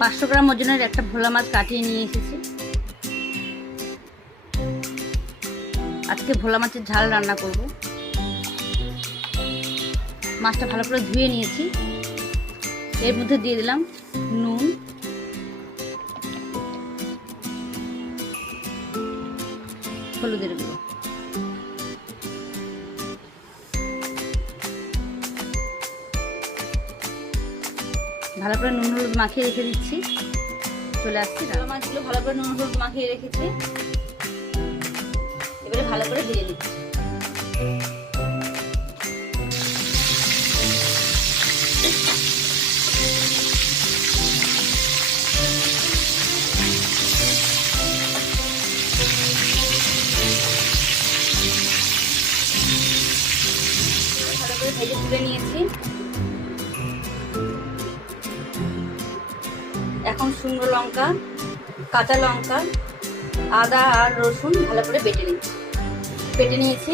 পাঁচশো গ্রাম ওজনের একটা ভোলা মাছ কাটিয়ে নিয়ে এসেছি। আজকে ভোলা মাছের ঝাল রান্না করব। মাছটা ভালো করে ধুয়ে নিয়েছি। এর মধ্যে দিয়ে দিলাম নুন। হলুদের গুঁড়ো। ভালো করে নুন হলুদ মাখিয়ে রেখে দিচ্ছি। চলে আসছি ভোলা মাছগুলো ভালো করে নুন হলুদ মাখিয়ে রেখেছি। এবারে ভালো করে ভেজে নিচ্ছি। ভালো করে ভেজে তুলে নিয়েছি। এখন শুকনো লঙ্কা কাঁচা লঙ্কা আদা আর রসুন ভালো করে বেটে নিচ্ছি। বেটে নিয়েছি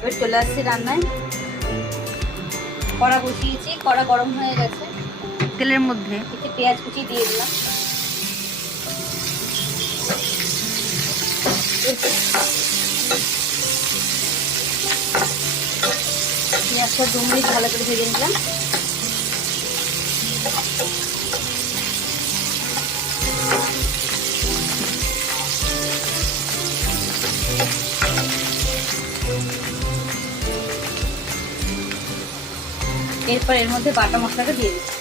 এবার চলে আসছি রান্নায়। কড়া বসিয়েছি কড়া গরম হয়ে গেছে। তেলের মধ্যে? একটু পেঁয়াজ কুচি দিয়ে দিলাম। পেঁয়াজটা দু মিনিট ভালো করে ভেজে নিলাম। এরপর এর মধ্যে বাটা মশলাটা দিয়ে দিচ্ছি।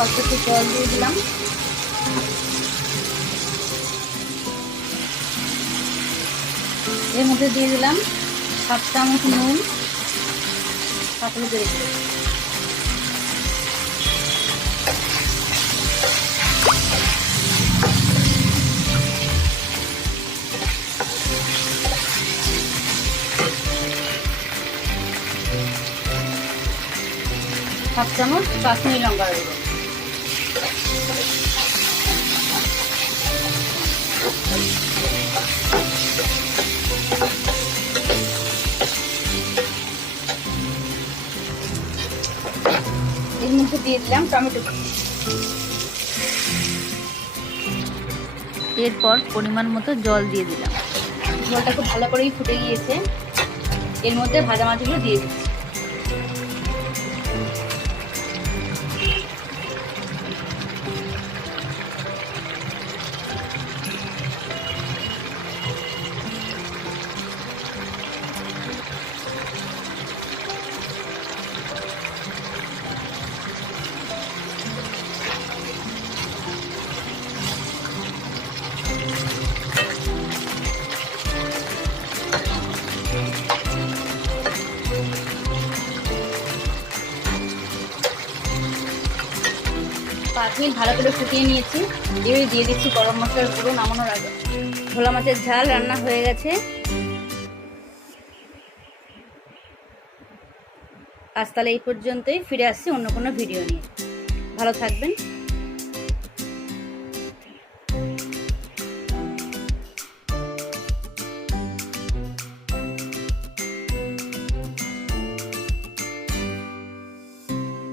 অল্প একটু জল দিয়ে দিলাম। এর মধ্যে দিয়ে দিলাম সাত চামচ নুন তারপরে দিয়ে দিলাম সাত চামচ কাশ্মীরি লঙ্কা দেবো এর মধ্যে দিয়ে দিলাম টমেটো এরপর পরিমাণ মতো জল দিয়ে দিলাম। জলটা খুব ভালো করেই ফুটে গিয়েছে। এর মধ্যে ভাজা মাছগুলো দিয়ে দিচ্ছি। পাঁচ মিনিট ভালো করে ফুটিয়ে নিয়েছি। দিয়ে দিয়ে দিচ্ছি গরম মশলার গুঁড়ো নামানোর আগে। ভোলা মাছের ঝাল রান্না হয়ে গেছে। আজ তাহলে এই পর্যন্তই। ফিরে আসছি অন্য কোনো ভিডিও নিয়ে। ভালো থাকবেন।